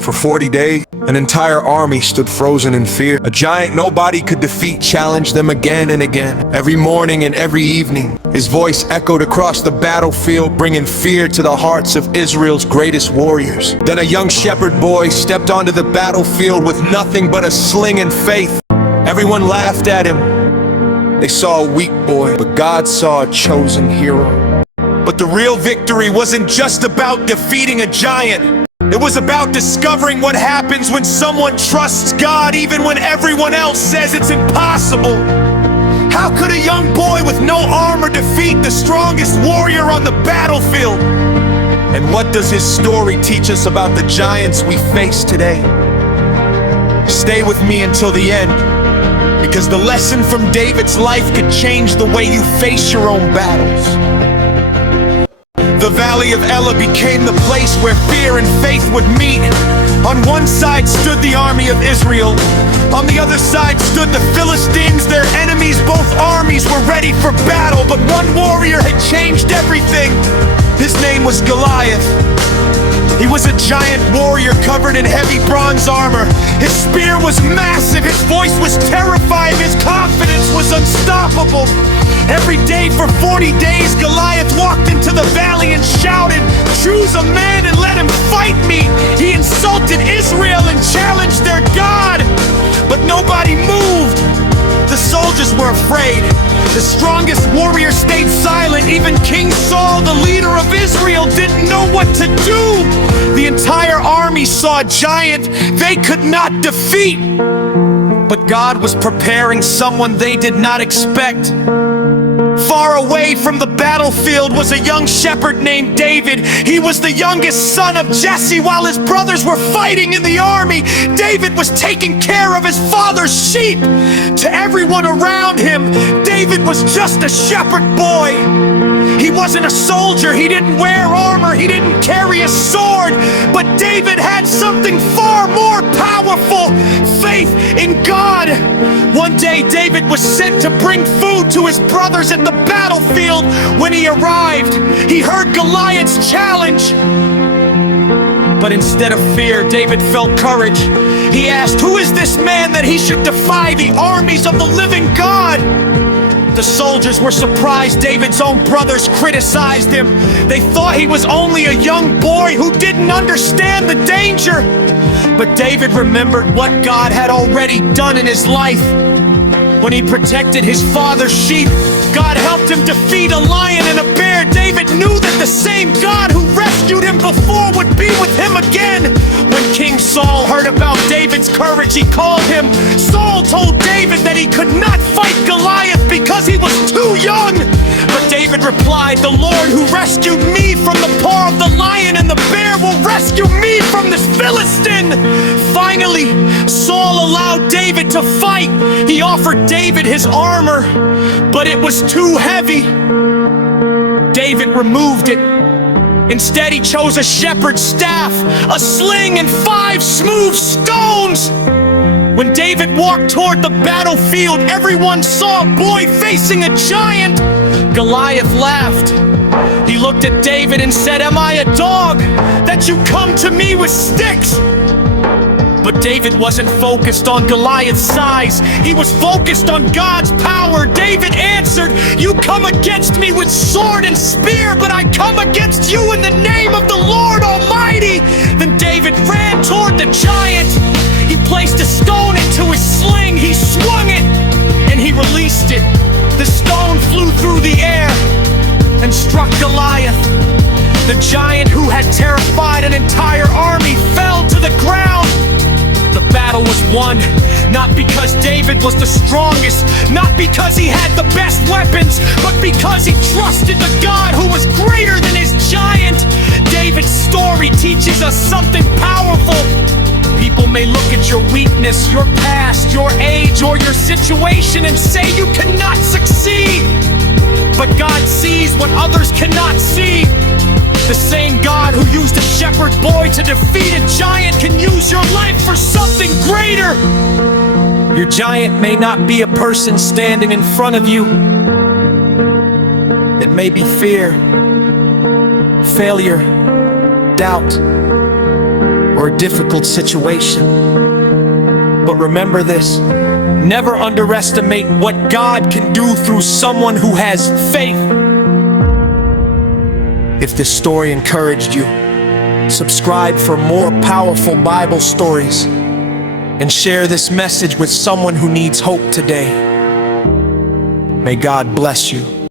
For 40 days, an entire army stood frozen in fear. A giant nobody could defeat challenged them again and again. Every morning and every evening, his voice echoed across the battlefield, bringing fear to the hearts of Israel's greatest warriors. Then a young shepherd boy stepped onto the battlefield with nothing but a sling and faith. Everyone laughed at him. They saw a weak boy, but God saw a chosen hero. But the real victory wasn't just about defeating a giant. It was about discovering what happens when someone trusts God even when everyone else says it's impossible. How could a young boy with no armor defeat the strongest warrior on the battlefield? And what does his story teach us about the giants we face today? Stay with me until the end, because the lesson from David's life could change the way you face your own battles. The Valley of Elah became the place where fear and faith would meet. On one side stood the army of Israel. On the other side stood the Philistines, their enemies. Both armies were ready for battle, but one warrior had changed everything. His name was Goliath. He was a giant warrior covered in heavy bronze armor. His spear was massive, his voice was terrifying, his confidence was unstoppable. Every day for 40 days, Goliath walked into the valley and shouted, "Choose a man and let him fight me." He insulted Israel and challenged their God, but nobody moved. The soldiers were afraid. The strongest warrior stayed silent. Even King Saul, the leader of Israel, didn't know what to do. The entire army saw a giant they could not defeat. But God was preparing someone they did not expect. Far away from the battlefield was a young shepherd named David. He was the youngest son of Jesse. While his brothers were fighting in the army, David was taking care of his father's sheep. To everyone around him, David was just a shepherd boy. He wasn't a soldier, he didn't wear armor, he didn't carry a sword. But David had something far more powerful: faith in God. One day, David was sent to bring food to his brothers at the battlefield. When he arrived, he heard Goliath's challenge. But instead of fear, David felt courage. He asked, "Who is this man that he should defy the armies of the living God?" The soldiers were surprised. David's own brothers criticized him. They thought he was only a young boy who didn't understand the danger. But David remembered what God had already done in his life. When he protected his father's sheep, God helped him defeat a lion and a bear. David knew that the same God who rescued him before would be with him again. When King Saul heard about David's courage, he called him. Saul told David that he could not fight Goliath because he was too young. But David replied, "The Lord who rescued me from the paw of the lion and the bear will rescue me from this Philistine." Finally, Saul allowed David to fight. He offered David his armor, but it was too heavy. David removed it. Instead, he chose a shepherd's staff, a sling, and 5 smooth stones. When David walked toward the battlefield, everyone saw a boy facing a giant. Goliath laughed. He looked at David and said, "Am I a dog that you come to me with sticks?" But David wasn't focused on Goliath's size. He was focused on God's power. David answered, "You come against me with sword and spear, but I come against you in the name of the Lord Almighty." Then David ran toward the giant. He placed a stone into his sling. He swung it, and he released it. The stone flew through the air and struck Goliath. The giant who had terrified an entire army fell to the ground. The battle was won, not because David was the strongest, not because he had the best weapons, but because he trusted the God who was greater than his giant. David's story teaches us something powerful. People may look at your weakness, your past, your age, or your situation and say you cannot succeed. But God sees what others cannot see. The same God who used a shepherd boy to defeat a giant can use your life for something greater. Your giant may not be a person standing in front of you. It may be fear, failure, doubt, or a difficult situation. But remember this, never underestimate what God can do through someone who has faith. If this story encouraged you, subscribe for more powerful Bible stories and share this message with someone who needs hope today. May God bless you.